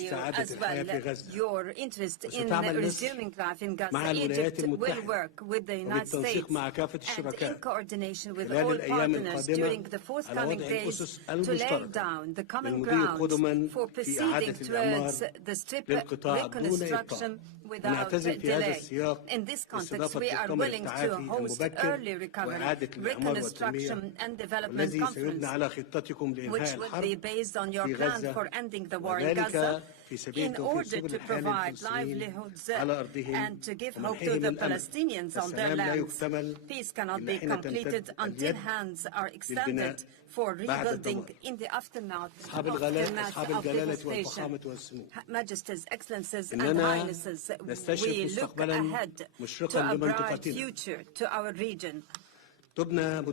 value as well your interest in resuming life in Gaza. Egypt will work with the United States and in coordination with all partners during the forthcoming days to lay down the common ground for proceeding towards the Strip reconstruction without delay. In this context, we are willing to host early recovery, reconstruction and development conference, which will be based on your plan for ending the war in Gaza, in order to provide livelihoods and to give hope to the Palestinians on their lands. Peace cannot be completed until hands are extended for rebuilding in the aftermath of devastation. Majesties, Excellencies, and Highnesses, we look ahead to a bright future to our region,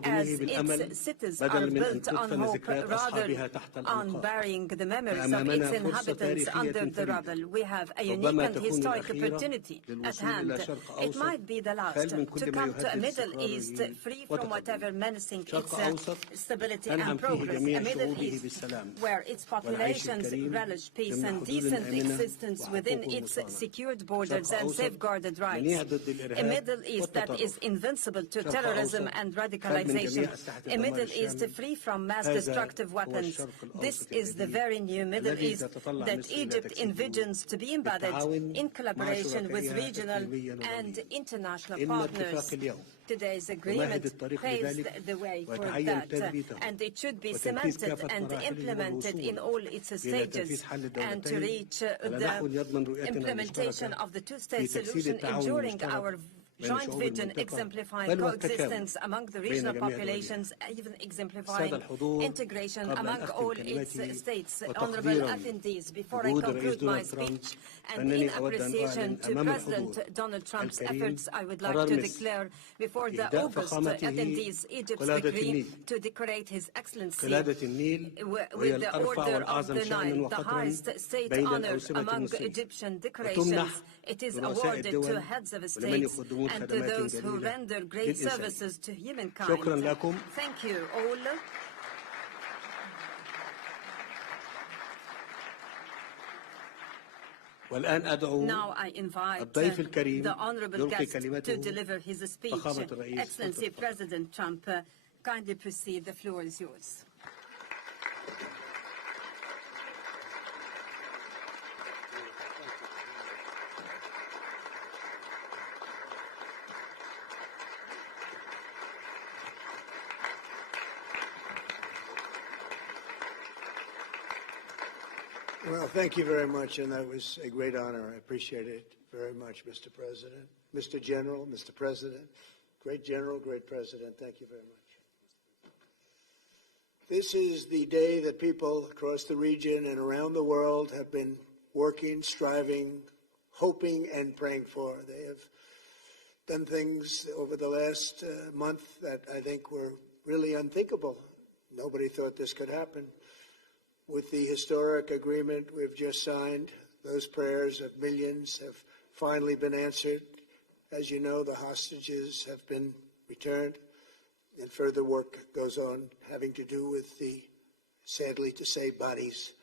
as its cities are built on hope rather on burying the memories of its inhabitants under the rubble. We have a unique and historic opportunity at hand. It might be the last to come to a Middle East free from whatever menacing its stability and progress, a Middle East where its populations relish peace and decent existence within its secured borders and safeguarded rights, a Middle East that is invincible to terrorism and radicalization, a Middle East free from mass destructive weapons. This is the very new Middle East that Egypt envisions to be embedded in collaboration with regional and international partners. Today's agreement paves the way for that, and it should be cemented and implemented in all its stages, and to reach the implementation of the two-state solution, ensuring our joint vision exemplifying coexistence among the regional populations, even exemplifying integration among all its states. Honorable attendees, before I conclude my speech, and in appreciation to President Donald Trump's efforts, I would like to declare before the August attendees Egypt's decree to decorate His Excellency with the Order of the Nile, the highest state honor among Egyptian decorations. It is awarded to heads of states and to those who render great services to humankind. Thank you all. Now I invite the honorable guest to deliver his speech. Excellency President Trump, kindly proceed. The floor is yours. Well, thank you very much, and that was a great honor. I appreciate it very much, Mr. President. Mr. General, Mr. President, great General, great President, thank you very much. This is the day that people across the region and around the world have been working, striving, hoping, and praying for. They have done things over the last month that I think were really unthinkable. Nobody thought this could happen. With the historic agreement we've just signed, those prayers of millions have finally been answered. As you know, the hostages have been returned, and further work goes on having to do with the, sadly to say, bodies.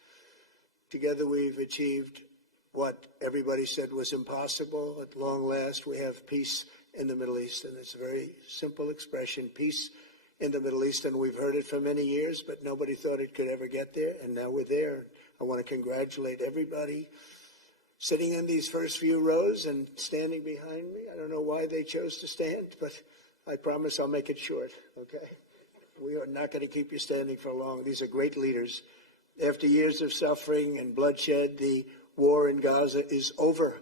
Together we've achieved what everybody said was impossible. At long last, we have peace in the Middle East, and it's a very simple expression, peace in the Middle East, and we've heard it for many years, but nobody thought it could ever get there, and now we're there. I want to congratulate everybody sitting in these first few rows and standing behind me. I don't know why they chose to stand, but I promise I'll make it short, okay? We are not going to keep you standing for long. These are great leaders. After years of suffering and bloodshed, the war in Gaza is over.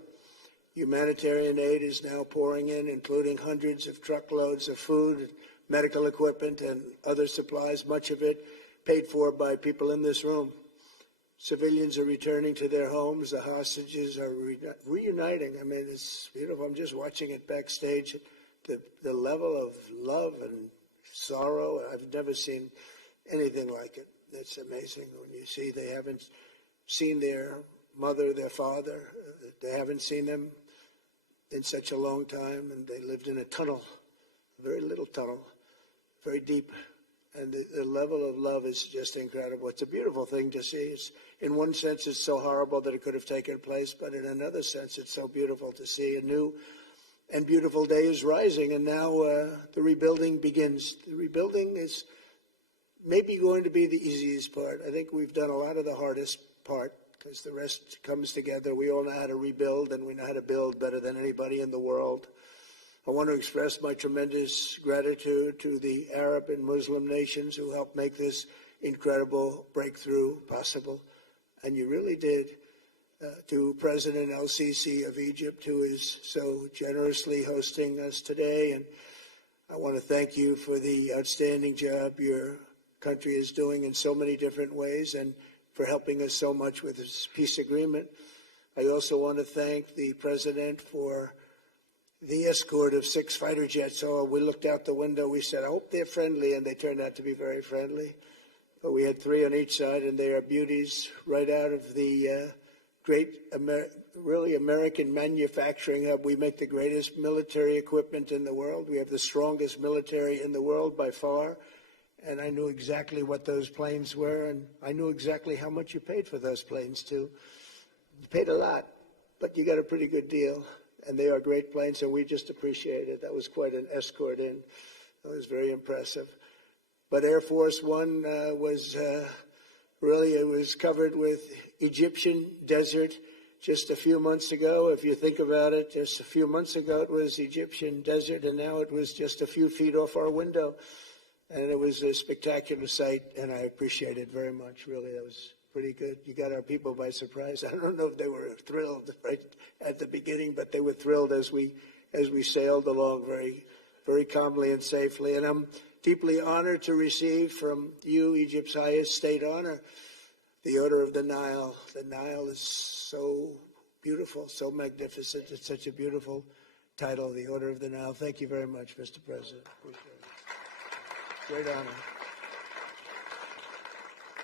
Humanitarian aid is now pouring in, including hundreds of truckloads of food, medical equipment, and other supplies, much of it paid for by people in this room. Civilians are returning to their homes. The hostages are reuniting. I mean, it's beautiful. I'm just watching it backstage. The level of love and sorrow, I've never seen anything like it. It's amazing when you see they haven't seen their mother, their father. They haven't seen them in such a long time, and they lived in a tunnel, a very little tunnel, very deep And the level of love is just incredible. It's a beautiful thing to see. In one sense, it's so horrible that it could have taken place, but in another sense, it's so beautiful to see. A new and beautiful day is rising, and now the rebuilding begins. The rebuilding is maybe going to be the easiest part. I think we've done a lot of the hardest part because the rest comes together. We all know how to rebuild, and we know how to build better than anybody in the world. I want to express my tremendous gratitude to the Arab and Muslim nations who helped make this incredible breakthrough possible. And you really did. To President El-Sisi of Egypt, who is so generously hosting us today. And I want to thank you for the outstanding job your country is doing in so many different ways and for helping us so much with this peace agreement. I also want to thank the President for the escort of 6 fighter jets. Oh, we looked out the window. We said, I hope they're friendly, and they turned out to be very friendly. But we had 3 on each side, and they are beauties right out of the great, really American manufacturing hub. We make the greatest military equipment in the world. We have the strongest military in the world by far. And I knew exactly what those planes were, and I knew exactly how much you paid for those planes, too. You paid a lot, but you got a pretty good deal. And they are great planes, and we just appreciate it. That was quite an escort in. That was very impressive. But Air Force One was really, it was covered with Egyptian desert just a few months ago. If you think about it, just a few months ago it was Egyptian desert, and now it was just a few feet off our window. And it was a spectacular sight, and I appreciate it very much. Really, that was pretty good. You got our people by surprise. I don't know if they were thrilled right at the beginning, but they were thrilled as we sailed along very, very calmly and safely. And I'm deeply honored to receive from you, Egypt's highest state honor, the Order of the Nile. The Nile is so beautiful, so magnificent. It's such a beautiful title, the Order of the Nile. Thank you very much, Mr. President. Appreciate it. Great honor.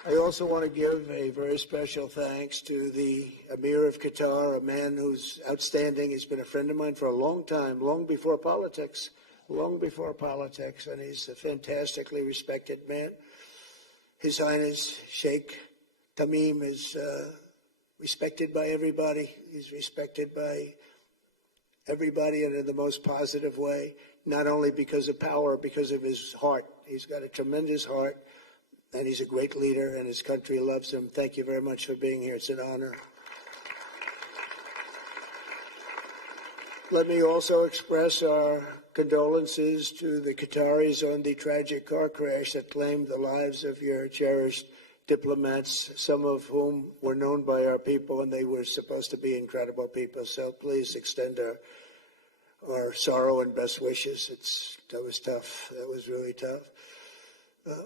I also want to give a very special thanks to the Emir of Qatar, a man who's outstanding. He's been a friend of mine for a long time, long before politics, and he's a fantastically respected man. His Highness Sheikh Tamim is respected by everybody. He's respected by everybody and in the most positive way, not only because of power, because of his heart. He's got a tremendous heart. And he's a great leader, and his country loves him. Thank you very much for being here. It's an honor. Let me also express our condolences to the Qataris on the tragic car crash that claimed the lives of your cherished diplomats, some of whom were known by our people, and they were supposed to be incredible people. So please extend our sorrow and best wishes. That was tough. That was really tough.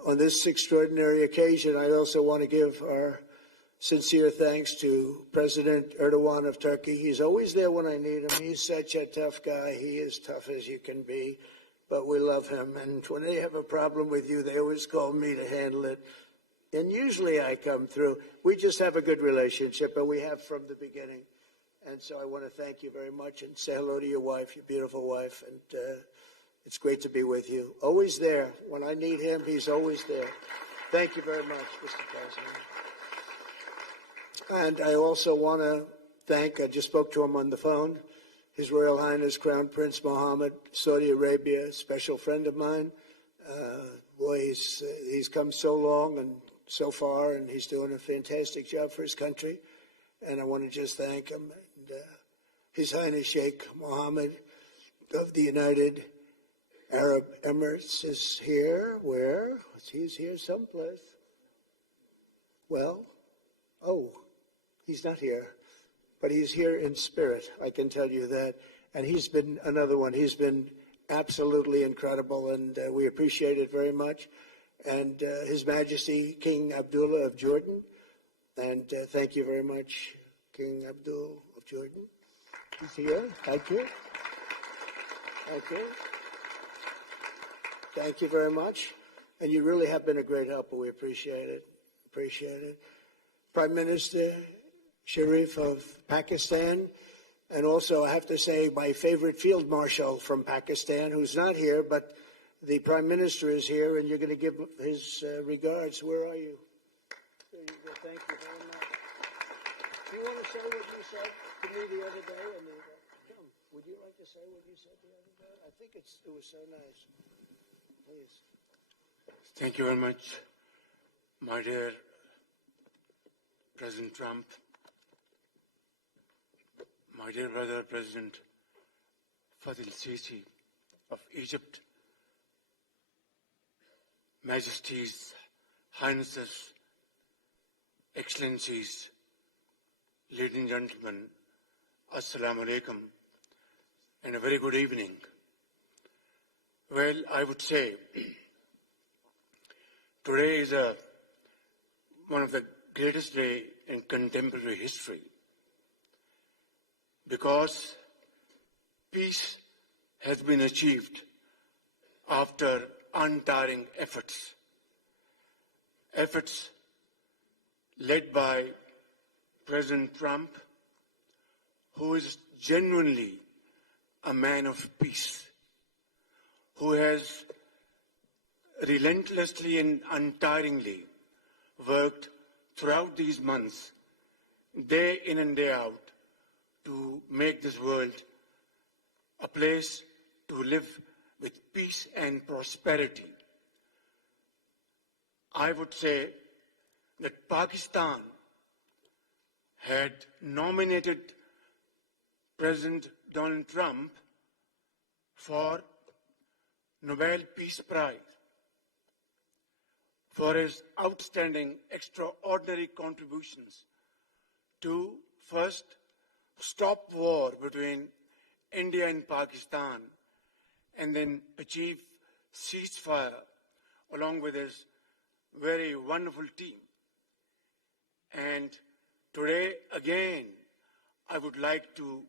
On this extraordinary occasion, I also want to give our sincere thanks to President Erdogan of Turkey. He's always there when I need him. He's such a tough guy. He is tough as you can be, but we love him. And when they have a problem with you, they always call me to handle it. And usually I come through. We just have a good relationship, and we have from the beginning. And so I want to thank you very much and say hello to your wife, your beautiful wife, and it's great to be with you. Always there. When I need him, he's always there. Thank you very much, Mr. President. And I also want to thank, I just spoke to him on the phone, His Royal Highness Crown Prince Mohammed, Saudi Arabia, a special friend of mine. Boy, he's come so long and so far, and he's doing a fantastic job for his country. And I want to just thank him. And, His Highness Sheikh Mohammed of the United Arab Emirates is here. Where? He's here someplace. Well, he's not here. But he's here in spirit, I can tell you that. And he's been another one. He's been absolutely incredible, and we appreciate it very much. And His Majesty King Abdullah of Jordan. And thank you very much, King Abdul of Jordan. He's here. Thank you. Thank you. Thank you very much. And you really have been a great help, and we appreciate it. Appreciate it. Prime Minister Sharif of Pakistan, and also I have to say my favorite field marshal from Pakistan, who's not here, but The Prime Minister is here, and you're going to give his regards. Where are you? There you go. Thank you very much. Do you want to say what you said to me the other day? Come, would you like to say what you said the other day? I think it was so nice. Please. Thank you very much, my dear President Trump, my dear brother President Fadil Sisi of Egypt, Majesties, Highnesses, Excellencies, ladies and gentlemen, Assalamu alaikum, and a very good evening. Well, I would say today is one of the greatest days in contemporary history because peace has been achieved after untiring efforts led by President Trump, who is genuinely a man of peace, who has relentlessly and untiringly worked throughout these months, day in and day out, to make this world a place to live with peace and prosperity. I would say that Pakistan had nominated President Donald Trump for Nobel Peace Prize for his outstanding, extraordinary contributions to first stop war between India and Pakistan and then achieve ceasefire along with his very wonderful team. And today, again, I would like to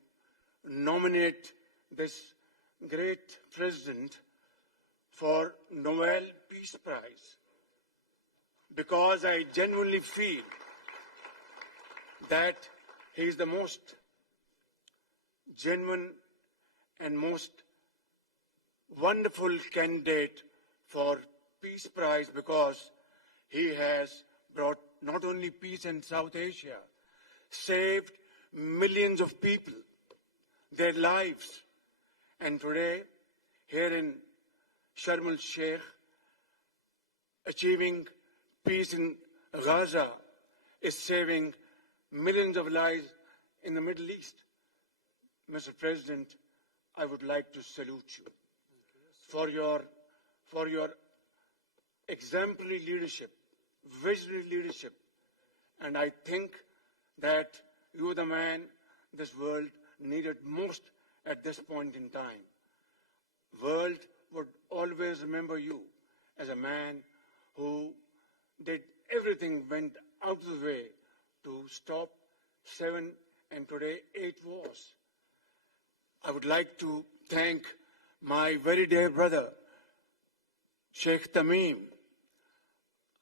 nominate this great president for Nobel Peace Prize because I genuinely feel that he is the most genuine and most wonderful candidate for Peace Prize because he has brought not only peace in South Asia, saved millions of people, their lives. And today, here in Sharm el-Sheikh, achieving peace in Gaza is saving millions of lives in the Middle East. Mr. President, I would like to salute you for your exemplary leadership, visionary leadership, and I think that you are the man this world needed most at this point in time. World would always remember you as a man who did everything, went out of the way to stop 7 and today 8 wars. I would like to thank my very dear brother, Sheikh Tamim.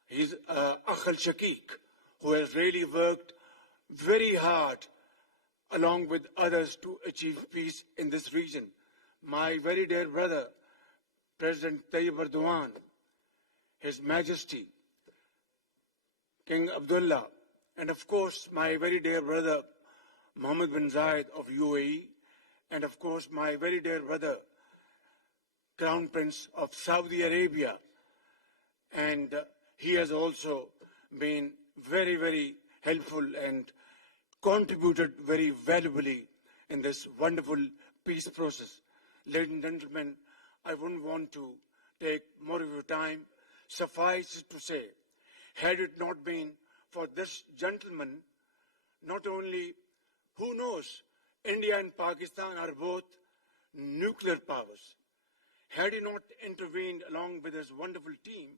He's Akh al-Shaqiq, who has really worked very hard along with others to achieve peace in this region. My very dear brother, President Tayyip Erdogan, His Majesty, King Abdullah, and of course my very dear brother, Mohammed bin Zayed of UAE, and of course my very dear brother, Crown Prince of Saudi Arabia. And he has also been very, very helpful and contributed very valuably in this wonderful peace process. Ladies and gentlemen, I wouldn't want to take more of your time. Suffice to say, had it not been for this gentleman, not only, who knows, India and Pakistan are both nuclear powers. Had he not intervened along with his wonderful team,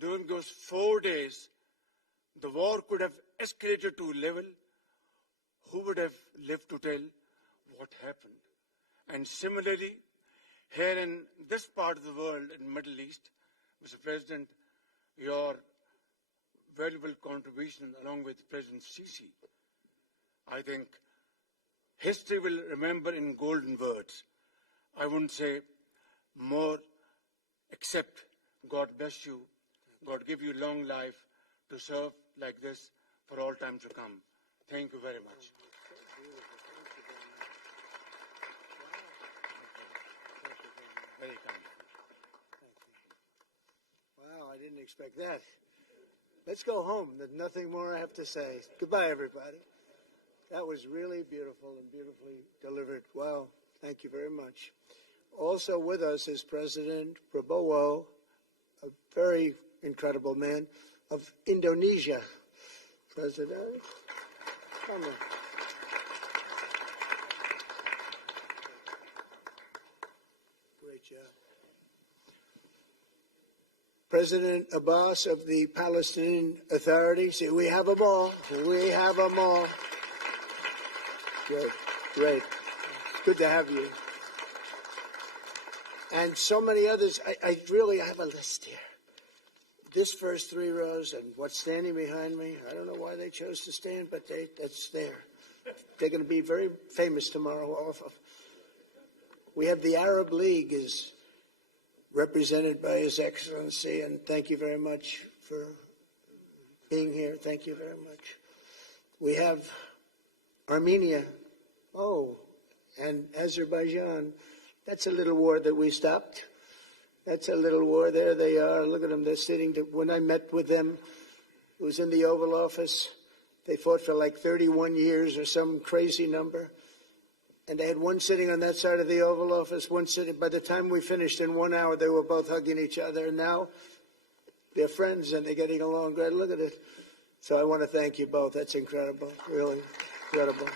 during those 4 days, the war could have escalated to a level. Who would have lived to tell what happened? And similarly, here in this part of the world, in the Middle East, Mr. President, your valuable contribution along with President Sisi, I think history will remember in golden words. I wouldn't say more accept. God bless you. God give you long life to serve like this for all time to come. Thank you very much. Very kind. Wow, I didn't expect that. Let's go home. There's nothing more I have to say. Goodbye, everybody. That was really beautiful and beautifully delivered. Wow, thank you very much. Also with us is President Prabowo, a very incredible man of Indonesia. President, come on. Great job. President Abbas of the Palestinian Authority. See, we have them all. We have them all. Good. Great. Good to have you. And so many others. I really have a list here. This first three rows and what's standing behind me, I don't know why they chose to stand, but that's there. They're going to be very famous tomorrow also. We have the Arab League is represented by His Excellency, and thank you very much for being here. Thank you very much. We have Armenia, and Azerbaijan. That's a little war that we stopped. That's a little war. There they are. Look at them. They're sitting. When I met with them, it was in the Oval Office. They fought for like 31 years or some crazy number. And they had one sitting on that side of the Oval Office, one sitting. By the time we finished in 1 hour, they were both hugging each other. And now they're friends and they're getting along good. Look at it. So I want to thank you both. That's incredible. Really incredible.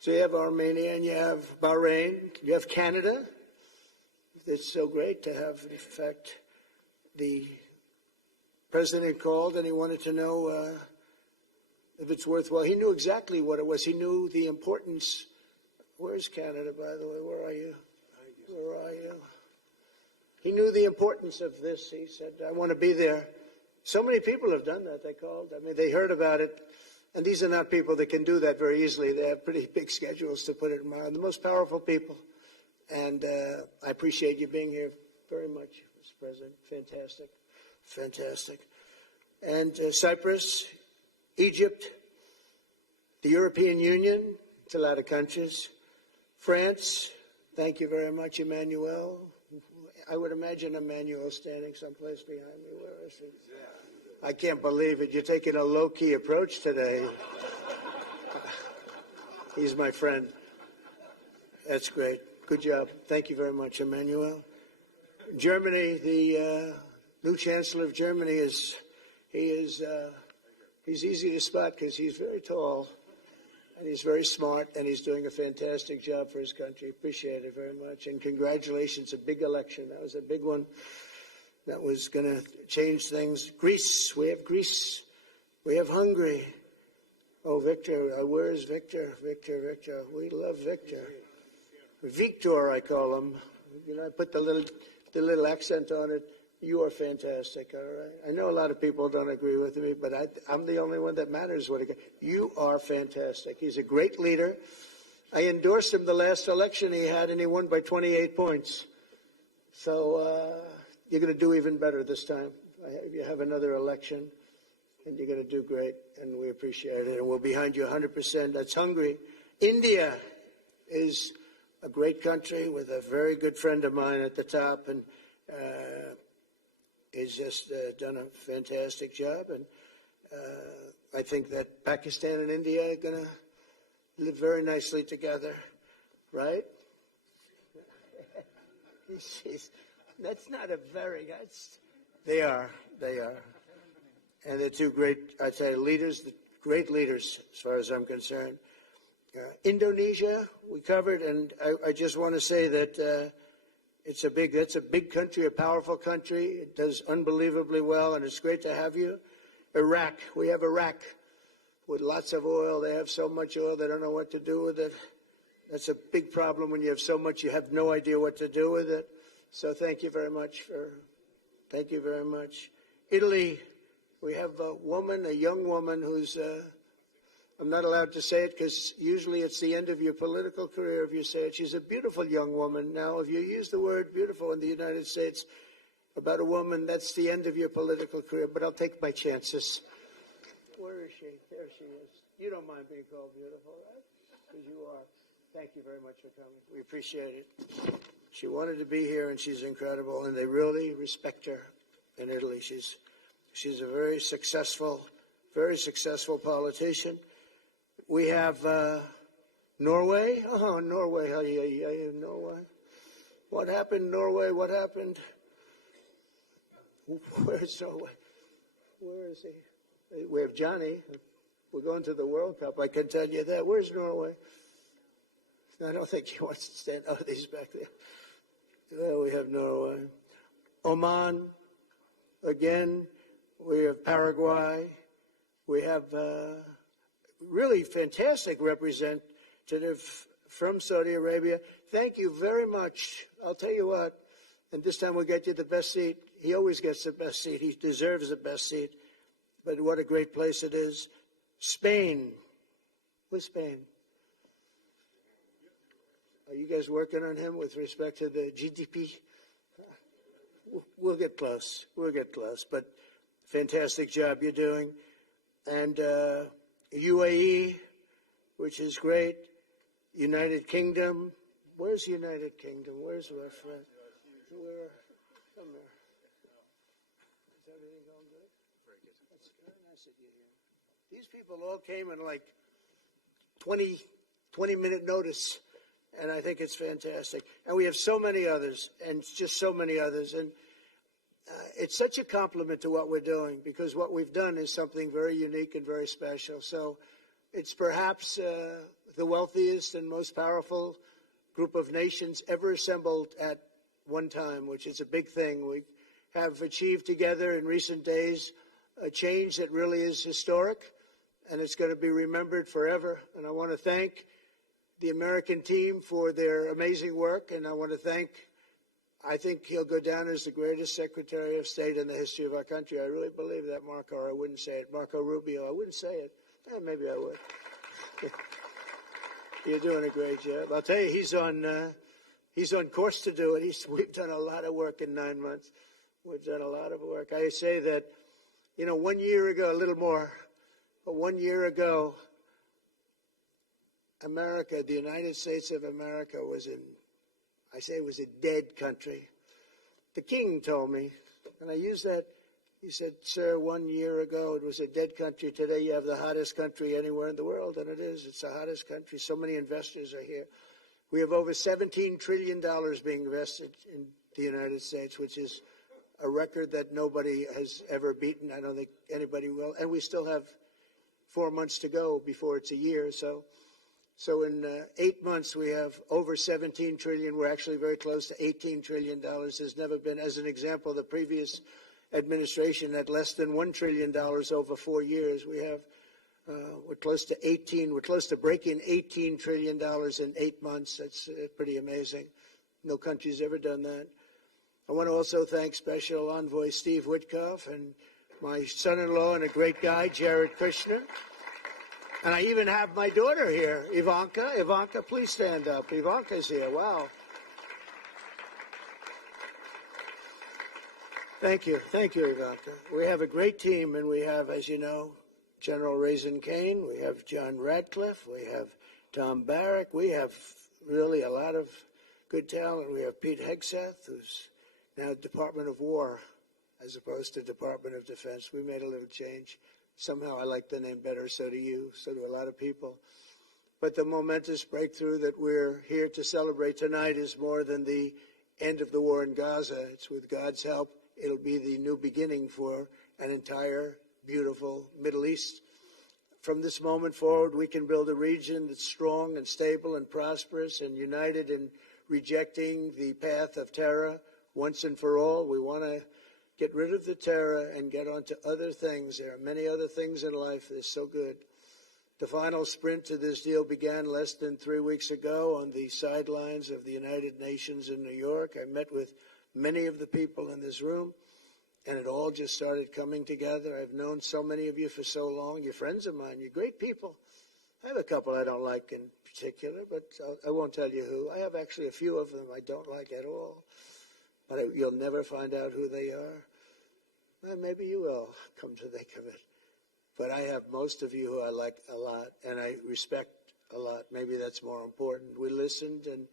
So you have Armenia and you have Bahrain. You have Canada. It's so great to have, in fact, the president called and he wanted to know if it's worthwhile. He knew exactly what it was. He knew the importance. Where's Canada, by the way? Where are you? Where are you? He knew the importance of this. He said, I want to be there. So many people have done that. They called. I mean, they heard about it. And these are not people that can do that very easily. They have pretty big schedules, to put it in mind. The most powerful people. And I appreciate you being here very much, Mr. President. Fantastic. Fantastic. And Cyprus, Egypt, the European Union, it's a lot of countries. France, thank you very much, Emmanuel. I would imagine Emmanuel standing someplace behind me. Where is he? I can't believe it. You're taking a low-key approach today. He's my friend. That's great. Good job. Thank you very much, Emmanuel. Germany, the new Chancellor of Germany he's easy to spot because he's very tall and he's very smart and he's doing a fantastic job for his country. Appreciate it very much. And congratulations, a big election. That was a big one. That was going to change things. Greece, we have Greece. We have Hungary. Oh, Victor, where is Victor? Victor. We love Victor. Victor, I call him. You know, I put the little accent on it. You are fantastic, all right? I know a lot of people don't agree with me, but I'm the only one that matters. You are fantastic. He's a great leader. I endorsed him the last election he had, and he won by 28 points. So you're going to do even better this time. You have another election, and you're going to do great, and we appreciate it. And we're behind you 100%. That's Hungary. India is a great country with a very good friend of mine at the top, and he's just done a fantastic job. And I think that Pakistan and India are going to live very nicely together, right? That's not a very good. They are. And they're two great, I'd say, leaders, great leaders as far as I'm concerned. Indonesia, we covered, and I just want to say that that's a big country, a powerful country. It does unbelievably well, and it's great to have you. Iraq, we have Iraq with lots of oil. They have so much oil, they don't know what to do with it. That's a big problem when you have so much, you have no idea what to do with it. So thank you very much. Italy, we have a young woman who's I'm not allowed to say it because usually it's the end of your political career if you say it. She's a beautiful young woman. Now, if you use the word beautiful in the United States about a woman, that's the end of your political career, but I'll take my chances. Where is she? There she is. You don't mind being called beautiful, right? Because you are. Thank you very much for coming. We appreciate it. She wanted to be here, and she's incredible, and they really respect her in Italy. She's a very successful politician. We have Norway. Oh, Norway. Norway. What happened, Norway? What happened? Where's Norway? Where is he? We have Johnny. We're going to the World Cup. I can tell you that. Where's Norway? I don't think he wants to stand. Oh, he's back there. There we have Norway. Oman. Again, we have Paraguay. We have really fantastic representative from Saudi Arabia. Thank you very much. I'll tell you what, and this time we'll get you the best seat. He always gets the best seat. He deserves the best seat. But what a great place it is. Spain. Where's Spain? Are you guys working on him with respect to the GDP? We'll get close. We'll get close. But fantastic job you're doing. And UAE, which is great. United Kingdom. Where's United Kingdom? Where's my friend? Where? Come here. Is everything going good? Very good. That's very nice of you here. These people all came in like 20-minute notice. And I think it's fantastic. And we have so many others, and just so many others. And it's such a compliment to what we're doing, because what we've done is something very unique and very special. So it's perhaps the wealthiest and most powerful group of nations ever assembled at one time, which is a big thing. We have achieved together in recent days a change that really is historic, and it's going to be remembered forever. And I want to thank the American team for their amazing work, and I want to thank, I think he'll go down as the greatest Secretary of State in the history of our country. I really believe that, Marco, or I wouldn't say it. Marco Rubio, I wouldn't say it. Maybe I would. You're doing a great job. I'll tell you, he's on course to do it. We've done a lot of work in 9 months. We've done a lot of work. I say that, 1 year ago, a little more, but 1 year ago, America, the United States of America was it was a dead country. The king told me, and I used that, he said, sir, 1 year ago it was a dead country. Today you have the hottest country anywhere in the world, and it is. It's the hottest country. So many investors are here. We have over $17 trillion being invested in the United States, which is a record that nobody has ever beaten. I don't think anybody will. And we still have 4 months to go before it's a year. So in 8 months, we have over 17 trillion. We're actually very close to $18 trillion. There's never been, as an example, the previous administration had less than $1 trillion over 4 years. We have, we're close to breaking $18 trillion in 8 months. That's pretty amazing. No country's ever done that. I want to also thank Special Envoy Steve Witkoff and my son-in-law and a great guy, Jared Kushner. And I even have my daughter here, Ivanka. Ivanka, please stand up. Ivanka's here. Wow. Thank you. Thank you, Ivanka. We have a great team, and we have, as you know, General Raisin Kane. We have John Radcliffe. We have Tom Barrack. We have really a lot of good talent. We have Pete Hegseth, who's now Department of War as opposed to Department of Defense. We made a little change. Somehow I like the name better, so do you, so do a lot of people. But the momentous breakthrough that we're here to celebrate tonight is more than the end of the war in Gaza. It's with God's help, it'll be the new beginning for an entire beautiful Middle East. From this moment forward, we can build a region that's strong and stable and prosperous and united in rejecting the path of terror once and for all. We want to get rid of the terror and get on to other things. There are many other things in life that are so good. The final sprint to this deal began less than 3 weeks ago on the sidelines of the United Nations in New York. I met with many of the people in this room, and it all just started coming together. I've known so many of you for so long. You're friends of mine. You're great people. I have a couple I don't like in particular, but I won't tell you who. I have actually a few of them I don't like at all, but you'll never find out who they are. Well, maybe you will, come to think of it. But I have most of you who I like a lot, and I respect a lot. Maybe that's more important. We listened, and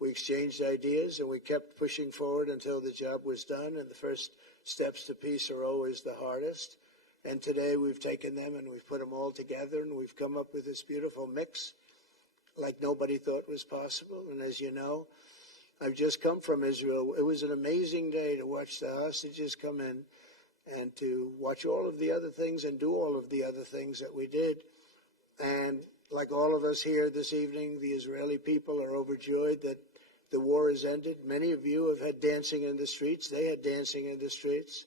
we exchanged ideas, and we kept pushing forward until the job was done, and the first steps to peace are always the hardest. And today we've taken them and we've put them all together, and we've come up with this beautiful mix like nobody thought was possible. And as you know, I've just come from Israel. It was an amazing day to watch the hostages come in and to watch all of the other things and do all of the other things that we did. And like all of us here this evening, the Israeli people are overjoyed that the war has ended. Many of you have had dancing in the streets. They had dancing in the streets.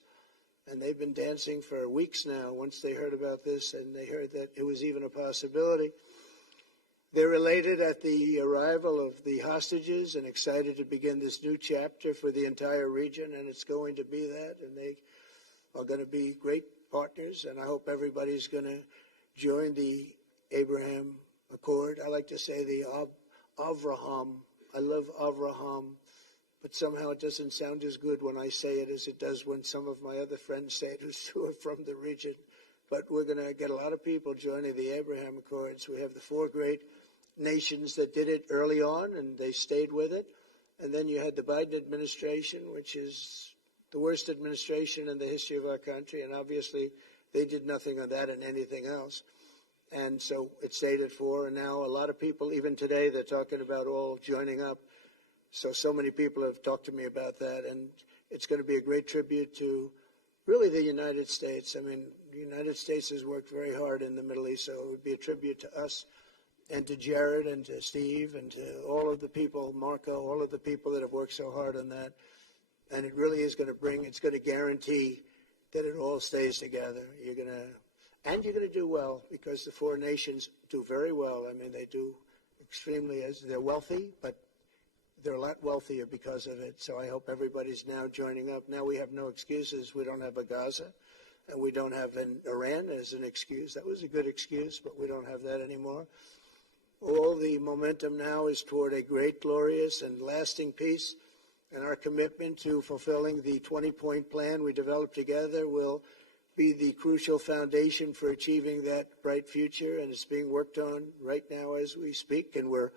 And they've been dancing for weeks now once they heard about this, and they heard that it was even a possibility. They're elated at the arrival of the hostages and excited to begin this new chapter for the entire region, and it's going to be that, and they are going to be great partners, and I hope everybody's going to join the Abraham Accord. I like to say the Avraham. I love Avraham. But somehow it doesn't sound as good when I say it as it does when some of my other friends say it who are from the region. But we're going to get a lot of people joining the Abraham Accords. We have the 4 great nations that did it early on, and they stayed with it. And then you had the Biden administration, which is the worst administration in the history of our country. And obviously they did nothing on that and anything else. And so it stayed at 4. And now a lot of people, even today, they're talking about all joining up. So many people have talked to me about that, and it's going to be a great tribute to really the United States. I mean, the United States has worked very hard in the Middle East, so it would be a tribute to us and to Jared and to Steve and to all of the people, Marco, all of the people that have worked so hard on that. And it really is going to it's going to guarantee that it all stays together. You're going to do well, because the 4 nations do very well. I mean, they do extremely, as they're wealthy, but they're a lot wealthier because of it. So I hope everybody's now joining up. Now we have no excuses. We don't have a Gaza, and we don't have an Iran as an excuse. That was a good excuse, but we don't have that anymore. All the momentum now is toward a great, glorious, and lasting peace. And our commitment to fulfilling the 20-point plan we developed together will be the crucial foundation for achieving that bright future. And it's being worked on right now as we speak. And we're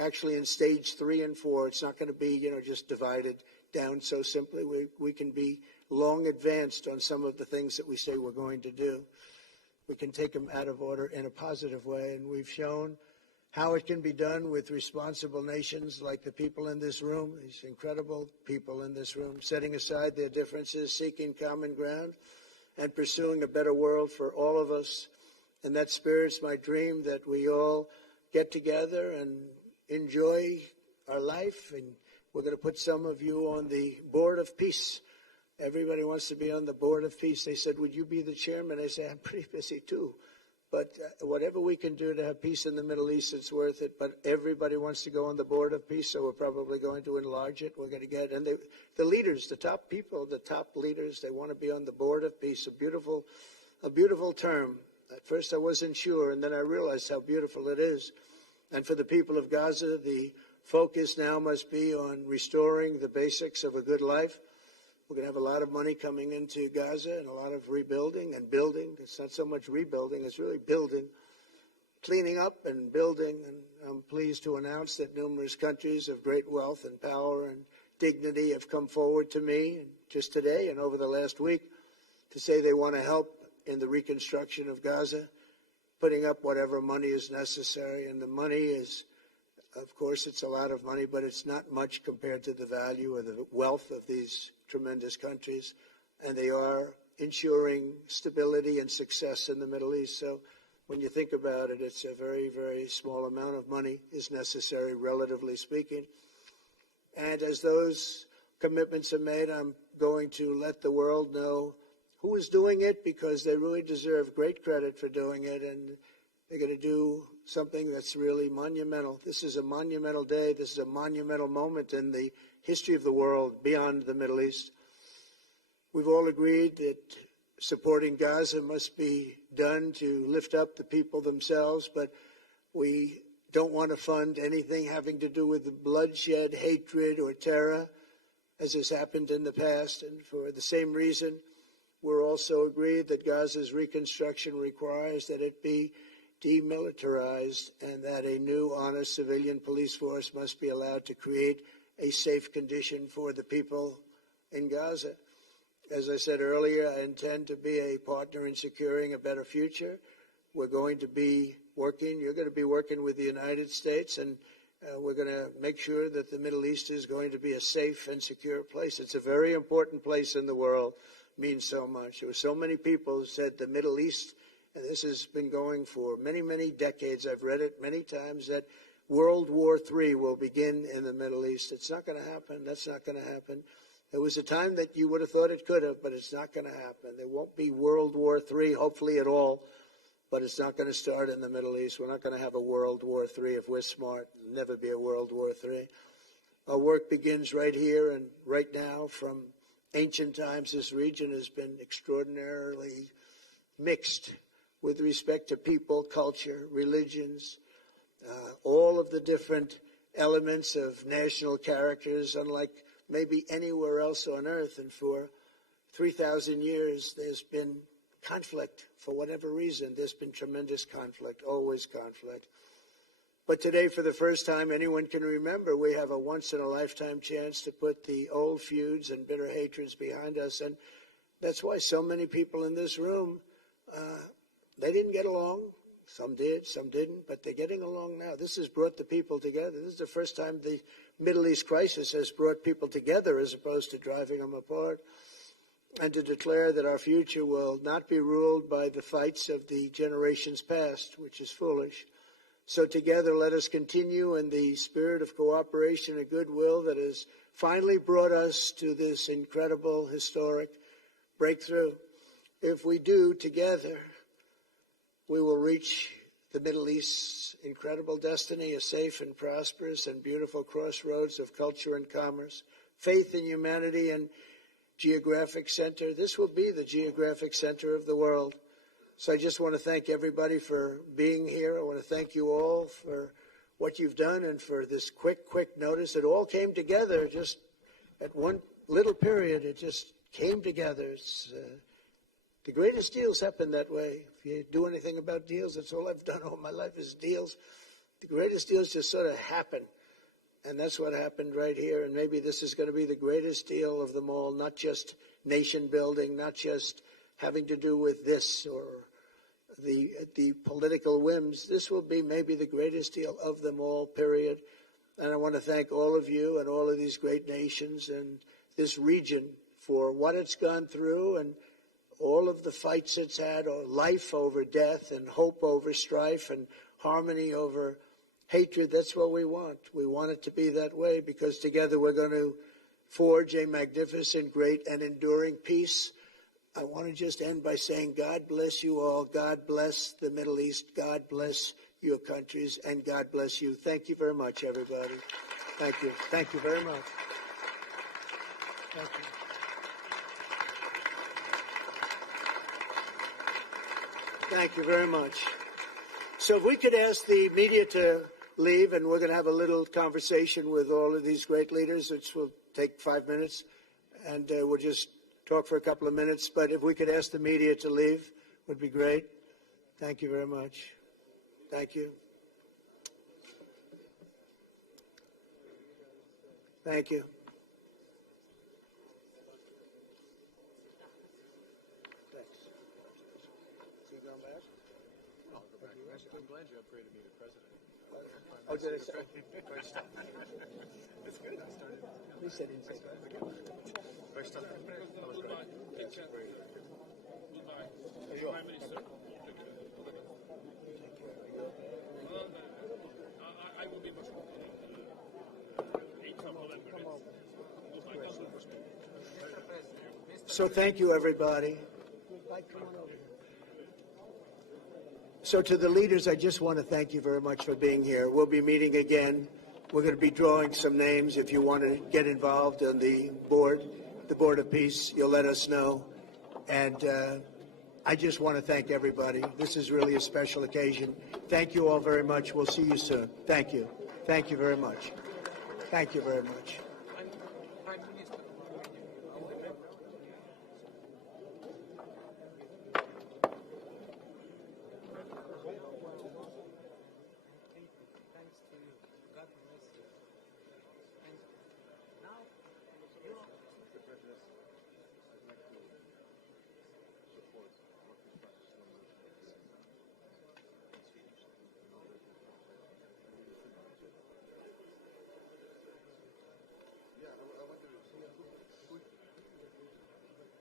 actually in stage 3 and 4. It's not going to be, just divided down so simply. We can be long advanced on some of the things that we say we're going to do. We can take them out of order in a positive way, and we've shown how it can be done with responsible nations like the people in this room, these incredible people in this room, setting aside their differences, seeking common ground, and pursuing a better world for all of us. And that spirit's my dream, that we all get together and enjoy our life. And we're going to put some of you on the board of peace. Everybody wants to be on the board of peace. They said, would you be the chairman? I say, I'm pretty busy too. But whatever we can do to have peace in the Middle East, it's worth it. But everybody wants to go on the board of peace, so we're probably going to enlarge it. We're going to get, and the leaders, the top people, the top leaders, they want to be on the board of peace. A beautiful term. At first I wasn't sure, and then I realized how beautiful it is. And for the people of Gaza, the focus now must be on restoring the basics of a good life. We're going to have a lot of money coming into Gaza and a lot of rebuilding and building. It's not so much rebuilding, it's really building, cleaning up and building. And I'm pleased to announce that numerous countries of great wealth and power and dignity have come forward to me just today and over the last week to say they want to help in the reconstruction of Gaza, putting up whatever money is necessary. And the money is, of course, it's a lot of money, but it's not much compared to the value or the wealth of these tremendous countries. And they are ensuring stability and success in the Middle East. So when you think about it, it's a very, very small amount of money is necessary, relatively speaking. And as those commitments are made, I'm going to let the world know who is doing it, because they really deserve great credit for doing it. And they're going to do something that's really monumental. This is a monumental day. This is a monumental moment in the history of the world beyond the Middle East. We've all agreed that supporting Gaza must be done to lift up the people themselves, but We don't want to fund anything having to do with bloodshed, hatred, or terror, as has happened in the past. And for the same reason, we're also agreed that Gaza's reconstruction requires that it be demilitarized and that a new, honest civilian police force must be allowed to create a safe condition for the people in Gaza. As I said earlier, I intend to be a partner in securing a better future. We're going to be working, you're going to be working with the United States, and we're going to make sure that the Middle East is going to be a safe and secure place. It's a very important place in the world, means so much. There were so many people who said the Middle East, and this has been going for many, many decades. I've read it many times, that World War III will begin in the Middle East. It's not going to happen. That's not going to happen. There was a time that you would have thought it could have, but it's not going to happen. There won't be World War III, hopefully at all, but it's not going to start in the Middle East. We're not going to have a World War III if we're smart. There'll never be a World War III. Our work begins right here and right now. From ancient times, this region has been extraordinarily mixed with respect to people, culture, religions, all of the different elements of national characters, unlike maybe anywhere else on earth. And for 3,000 years, there's been conflict. For whatever reason, there's been tremendous conflict, always conflict. But today, for the first time anyone can remember, we have a once-in-a-lifetime chance to put the old feuds and bitter hatreds behind us. And that's why so many people in this room, they didn't get along. Some did, some didn't, but they're getting along now. This has brought the people together. This is the first time the Middle East crisis has brought people together as opposed to driving them apart. And to declare that our future will not be ruled by the fights of the generations past, which is foolish. So together, let us continue in the spirit of cooperation and goodwill that has finally brought us to this incredible, historic breakthrough. If we do together, we will reach the Middle East's incredible destiny, a safe and prosperous and beautiful crossroads of culture and commerce, faith in humanity and geographic center. This will be the geographic center of the world. So I just want to thank everybody for being here. I want to thank you all for what you've done and for this quick notice. It all came together just at one little period. It just came together. It's, the greatest deals happen that way. If you do anything about deals, that's all I've done all my life is deals. The greatest deals just sort of happen. And that's what happened right here. And maybe this is going to be the greatest deal of them all, not just nation building, not just having to do with this or the political whims. This will be maybe the greatest deal of them all, period. And I want to thank all of you and all of these great nations and this region for what it's gone through and all of the fights it's had, or life over death and hope over strife and harmony over hatred. That's what we want. We want it to be that way because together we're going to forge a magnificent, great, and enduring peace. I want to just end by saying God bless you all. God bless the Middle East. God bless your countries. And God bless you. Thank you very much, everybody. Thank you. Thank you very much. Thank you. Thank you very much. So if we could ask the media to leave, and we're going to have a little conversation with all of these great leaders, which will take 5 minutes, and we'll just talk for a couple of minutes. But if we could ask the media to leave, would be great. Thank you very much. Thank you. Thank you. I'm glad you upgraded me to president. Oh, did I say? It's good. I started. We said he said that. I started. I was right. That's great. Prime Minister. I will be much more. So thank you, everybody. So to the leaders, I just want to thank you very much for being here. We'll be meeting again. We're going to be drawing some names. If you want to get involved on the Board of Peace, you'll let us know. And I just want to thank everybody. This is really a special occasion. Thank you all very much. We'll see you soon. Thank you. Thank you very much. Thank you very much.